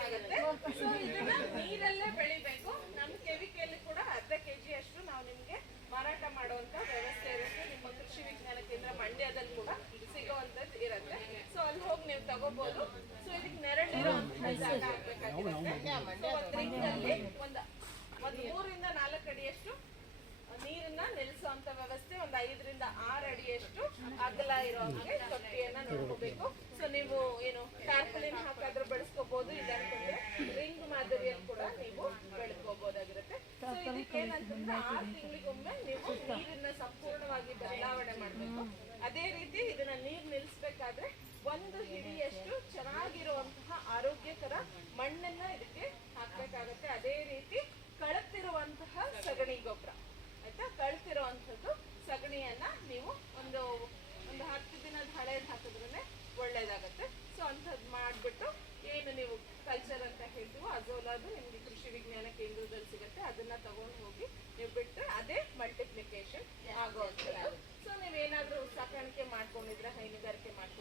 ಆಗುತ್ತೆ. ಸೊ ಇದನ್ನ ನೀರಲ್ಲೇ ಬೆಳಿಬೇಕು. ನಮ್ಮ ಕೆವಿಕೆಯಲ್ಲಿ ಕೂಡ ಅರ್ಧ ಕೆಜಿ ಅಷ್ಟು ನಾವು ನಿಮ್ಗೆ ಮಾರಾಟ ಮಾಡುವಂತ ವ್ಯವಸ್ಥೆ ಇರುತ್ತೆ. ನಿಮ್ಮ ಕೃಷಿ ವಿಜ್ಞಾನ ಕೇಂದ್ರ ಮಂಡ್ಯದಲ್ಲಿ ಕೂಡ ಸಿಗುವಂತದ್ದು ಇರುತ್ತೆ. ಸೊ ಅಲ್ಲಿ ಹೋಗಿ ನೀವು ತಗೋಬಹುದು. ಸೊ ಇದಕ್ಕೆ ನೆರಳಿರುವಂತಹ ಜಾಗ ಆಗ್ಬೇಕಾಗಿರುತ್ತೆ. ಸೊ ಒಂದು ರಿಂಗಲ್ಲಿ ಒಂದು 3 ರಿಂದ 4 ಅಡಿಯಷ್ಟು ನೀರನ್ನ ನಿಲ್ಲಿಸುವಂತ ವ್ಯವಸ್ಥೆ, ಒಂದು 5 ರಿಂದ 6 ಅಡಿಯಷ್ಟು ಅಗಲ ಇರೋ ಹಾಗೆ ತೊಟ್ಟಿಯನ್ನ ನೋಡ್ಕೋಬೇಕು. ಸೊ ನೀವು ಏನು ಟಾರ್ಪಲಿನ್ ಹಾಕಾದ್ರೂ ಬೆಳೆಸ್ಕೋಬಹುದು, ಇದಂತಂದ್ರೆ ರಿಂಗ್ ಮಾದರಿಯಲ್ಲಿ ಕೂಡ ನೀವು ಬೆಳೆಸ್ಕೋಬಹುದಾಗಿರುತ್ತೆ. ಸೊ ಇದಕ್ಕೆ ಏನಂತಂದ್ರೆ 6 ತಿಂಗಳಿಗೊಮ್ಮೆ ನೀವು ನೀರನ್ನ ಸಂಪೂರ್ಣವಾಗಿ ಬದಲಾವಣೆ ಮಾಡಬೇಕು. ಅದೇ ರೀತಿ ಇದನ್ನ ನೀರ್ ನಿಲ್ಲಿಸ್ಬೇಕಾದ್ರೆ 1 ಹಿಡಿಯಷ್ಟು ಚೆನ್ನಾಗಿರುವಂತಹ ಆರೋಗ್ಯಕರ ಮಣ್ಣನ್ನ ಇದಕ್ಕೆ ಹಾಕ್ಬೇಕಾಗತ್ತೆ. ಅದೇ ರೀತಿ ಕಳತಿರುವಂತಹ ಸಗಣಿ ಗೊಬ್ಬರ, ಆಯ್ತಾ, ಕಳ್ತಿರುವಂಥದ್ದು ಸಗಣಿಯನ್ನ ನೀವು ಒಂದು 10 ದಿನದ ಹಳೆಯದು ಹಾಕಿದ್ರೆ ಒಳ್ಳೇದಾಗತ್ತೆ. ಸೊ ಅಂಥದ್ದು ಮಾಡಿಬಿಟ್ಟು ಏನು ನೀವು ಕಲ್ಚರ್ ಅಂತ ಹೇಳ್ತೀವೋ ಅಜೋಲಾದು ನಿಮ್ಗೆ ಕೃಷಿ ವಿಜ್ಞಾನ ಕೇಂದ್ರದಲ್ಲಿ ಸಿಗುತ್ತೆ. ಅದನ್ನ ತಗೊಂಡು ಹೋಗಿ ನೀವು ಬಿಟ್ಟರೆ ಅದೇ ಮಲ್ಟಿಪ್ಲಿಕೇಶನ್ ಆಗುವಂಥದ್ದು. ಸೊ ನೀವೇನಾದ್ರೂ ಸಾಕಾಣಿಕೆ ಮಾಡ್ಕೊಂಡಿದ್ರೆ, ಹೈನುಗಾರಿಕೆ ಮಾಡ್ಕೊಂಡಿದ್ರೆ